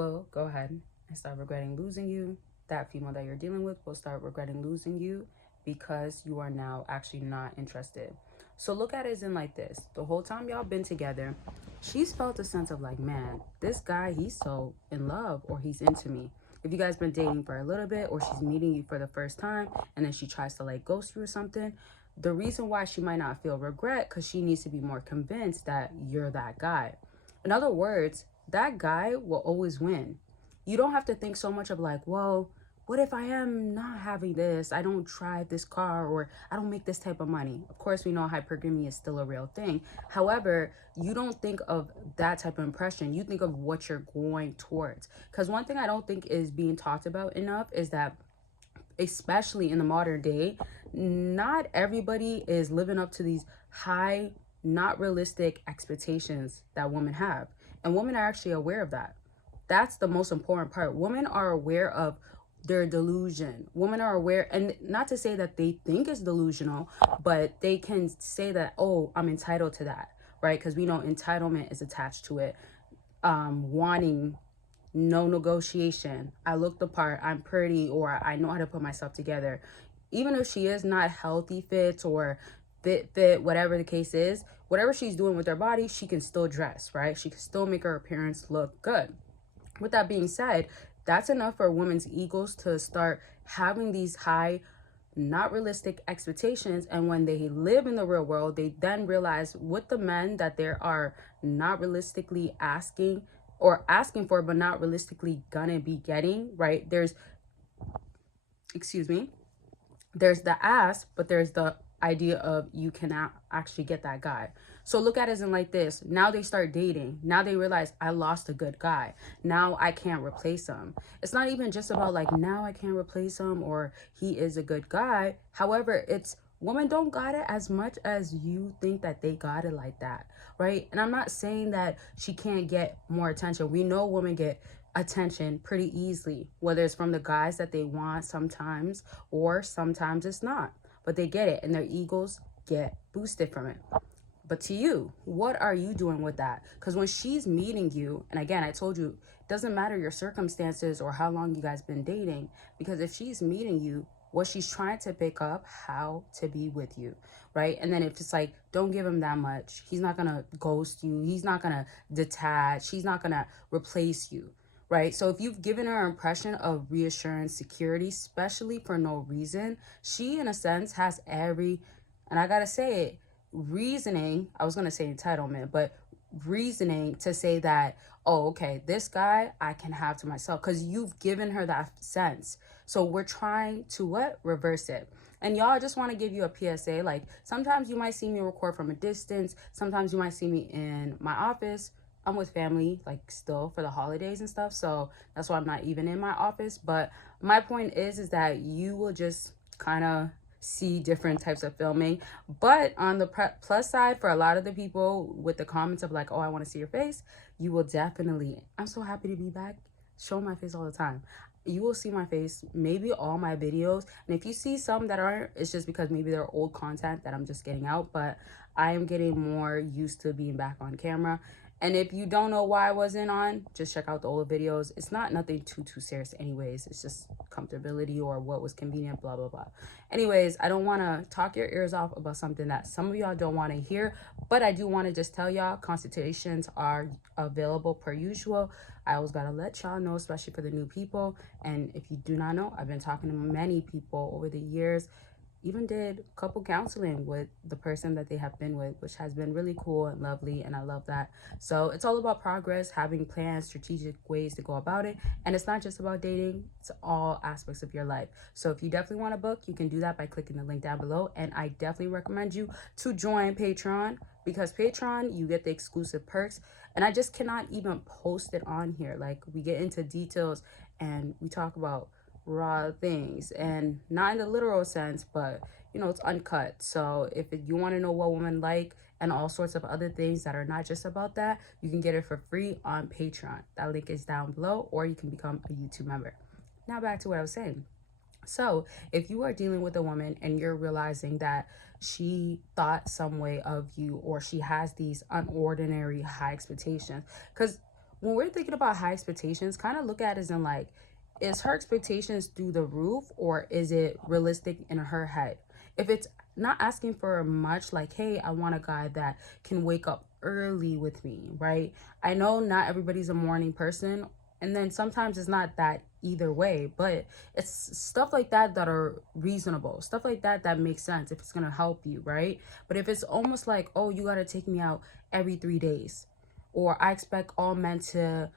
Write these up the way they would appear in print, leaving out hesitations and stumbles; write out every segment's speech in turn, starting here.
will go ahead and start regretting losing you. That female that you're dealing with will start regretting losing you because you are now actually not interested. So look at it as in like this. The whole time y'all been together, she's felt a sense of like, man, this guy, he's so in love or he's into me. If you guys been dating for a little bit or she's meeting you for the first time and then she tries to like ghost you or something, the reason why she might not feel regret because she needs to be more convinced that you're that guy. In other words, that guy will always win. You don't have to think so much of like, well, what if I am not having this? I don't drive this car or I don't make this type of money. Of course, we know hypergamy is still a real thing. However, you don't think of that type of impression. You think of what you're going towards. Because one thing I don't think is being talked about enough is that, especially in the modern day, not everybody is living up to these high, not realistic expectations that women have. And women are actually aware of that. That's the most important part. Women are aware of their delusion. Women are aware, and not to say that they think it's delusional, but they can say that, oh, I'm entitled to that, right? Because we know entitlement is attached to it. Wanting, no negotiation. I look the part, I'm pretty, or I know how to put myself together. Even if she is not healthy fit or fit, whatever the case is, whatever she's doing with her body, she can still dress, right? She can still make her appearance look good. With that being said, that's enough for women's egos to start having these high, not realistic expectations. And when they live in the real world, they then realize with the men that they are not realistically asking for, but not realistically gonna be getting, right? There's the ask, but there's the idea of you cannot actually get that guy. So look at it as in like this. Now they start dating. Now they realize I lost a good guy. Now I can't replace him. It's not even just about like now I can't replace him or he is a good guy. However, it's women don't got it as much as you think that they got it like that, right? And I'm not saying that she can't get more attention. We know women get attention pretty easily, whether it's from the guys that they want sometimes or sometimes it's not, but they get it and their egos get boosted from it. But to you, what are you doing with that? Because when she's meeting you, and again, I told you, it doesn't matter your circumstances or how long you guys been dating, because if she's meeting you, what she's trying to pick up how to be with you, right? And then if it's like, don't give him that much, he's not gonna ghost you, he's not gonna detach, he's not gonna replace you, right? So if you've given her an impression of reassurance, security, especially for no reason, she in a sense has every, and I gotta say it, reasoning, I was gonna say entitlement, but reasoning to say that, oh, okay, this guy I can have to myself, because you've given her that sense. So we're trying to what? Reverse it. And y'all, I just want to give you a PSA. Like, sometimes you might see me record from a distance. Sometimes you might see me in my office. I'm with family, like, still for the holidays and stuff. So that's why I'm not even in my office. But my point is that you will just kind of see different types of filming. But on the plus side, for a lot of the people with the comments of like, oh, I want to see your face, you will definitely, I'm so happy to be back, show my face all the time. You will see my face, maybe all my videos. And if you see some that aren't, it's just because maybe they're old content that I'm just getting out. But I am getting more used to being back on camera. And if you don't know why I wasn't on, just check out the old videos. It's not nothing too serious anyways. It's just comfortability or what was convenient, blah, blah, blah. Anyways, I don't want to talk your ears off about something that some of y'all don't want to hear, but I do want to just tell y'all consultations are available per usual. I always got to let y'all know, especially for the new people. And if you do not know, I've been talking to many people over the years. Even did couple counseling with the person that they have been with, which has been really cool and lovely, and I love that. So it's all about progress, having plans, strategic ways to go about it, and it's not just about dating, it's all aspects of your life. So if you definitely want a book, you can do that by clicking the link down below, and I definitely recommend you to join Patreon, because Patreon, you get the exclusive perks, and I just cannot even post it on here. Like, we get into details and we talk about raw things, and not in the literal sense, but you know, it's uncut. So if you want to know what women like and all sorts of other things that are not just about that, you can get it for free on Patreon. That link is down below, or you can become a YouTube member. Now back to what I was saying. So if you are dealing with a woman and you're realizing that she thought some way of you, or she has these unordinary high expectations, because when we're thinking about high expectations, kind of look at it as in like, is her expectations through the roof or is it realistic in her head? If it's not asking for much, like, hey, I want a guy that can wake up early with me, right? I know not everybody's a morning person, and then sometimes it's not that either way, but it's stuff like that that are reasonable, stuff like that that makes sense if it's gonna help you, right? But if it's almost like, oh, you gotta take me out every 3 days, or I expect all men to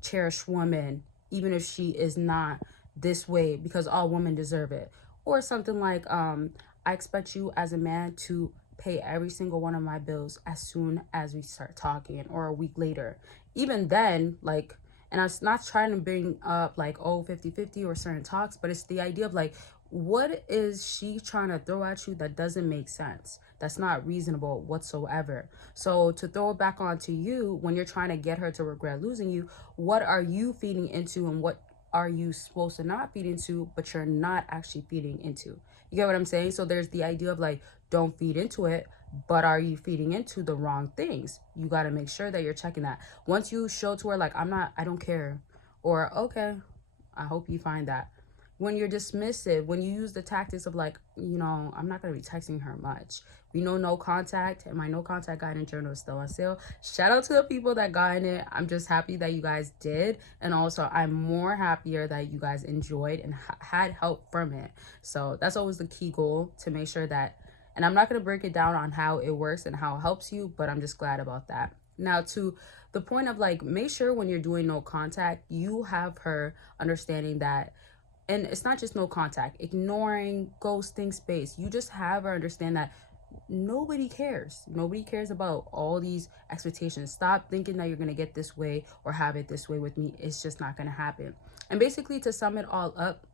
cherish women even if she is not this way because all women deserve it, or something like, I expect you as a man to pay every single one of my bills as soon as we start talking, or a week later. Even then, like, and I'm not trying to bring up like, oh, 50-50 or certain talks, but it's the idea of like, what is she trying to throw at you that doesn't make sense, that's not reasonable whatsoever? So to throw it back onto you, when you're trying to get her to regret losing you, what are you feeding into, and what are you supposed to not feed into but you're not actually feeding into? You get what I'm saying? So there's the idea of like, don't feed into it, but are you feeding into the wrong things? You got to make sure that you're checking that. Once you show to her like, I don't care, or okay, I hope you find that. When you're dismissive, when you use the tactics of like, I'm not going to be texting her much. We know no contact, and my no contact guidance journal is still on sale. Shout out to the people that got in it. I'm just happy that you guys did. And also, I'm more happier that you guys enjoyed and had help from it. So that's always the key goal, to make sure that, and I'm not going to break it down on how it works and how it helps you, but I'm just glad about that. Now, to the point of like, make sure when you're doing no contact, you have her understanding that, and it's not just no contact, ignoring, ghosting, space. You just have her understand that nobody cares. Nobody cares about all these expectations. Stop thinking that you're going to get this way or have it this way with me. It's just not going to happen. And basically, to sum it all up,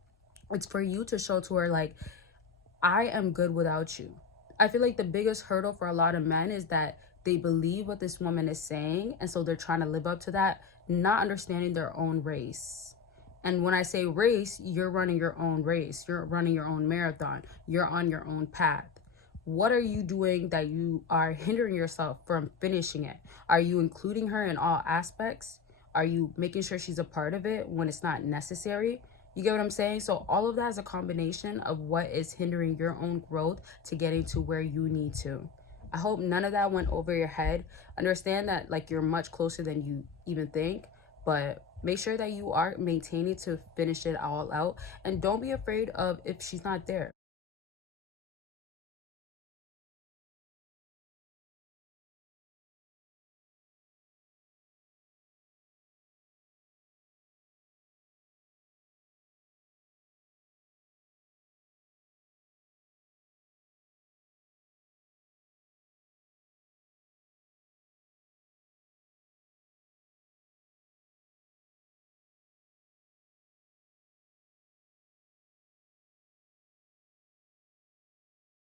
it's for you to show to her like, I am good without you. I feel like the biggest hurdle for a lot of men is that they believe what this woman is saying, and so they're trying to live up to that, not understanding their own race. And when I say race, you're running your own race. You're running your own marathon. You're on your own path. What are you doing that you are hindering yourself from finishing it? Are you including her in all aspects? Are you making sure she's a part of it when it's not necessary? You get what I'm saying? So all of that is a combination of what is hindering your own growth to getting to where you need to. I hope none of that went over your head. Understand that like, you're much closer than you even think, but make sure that you are maintaining to finish it all out, and don't be afraid of if she's not there.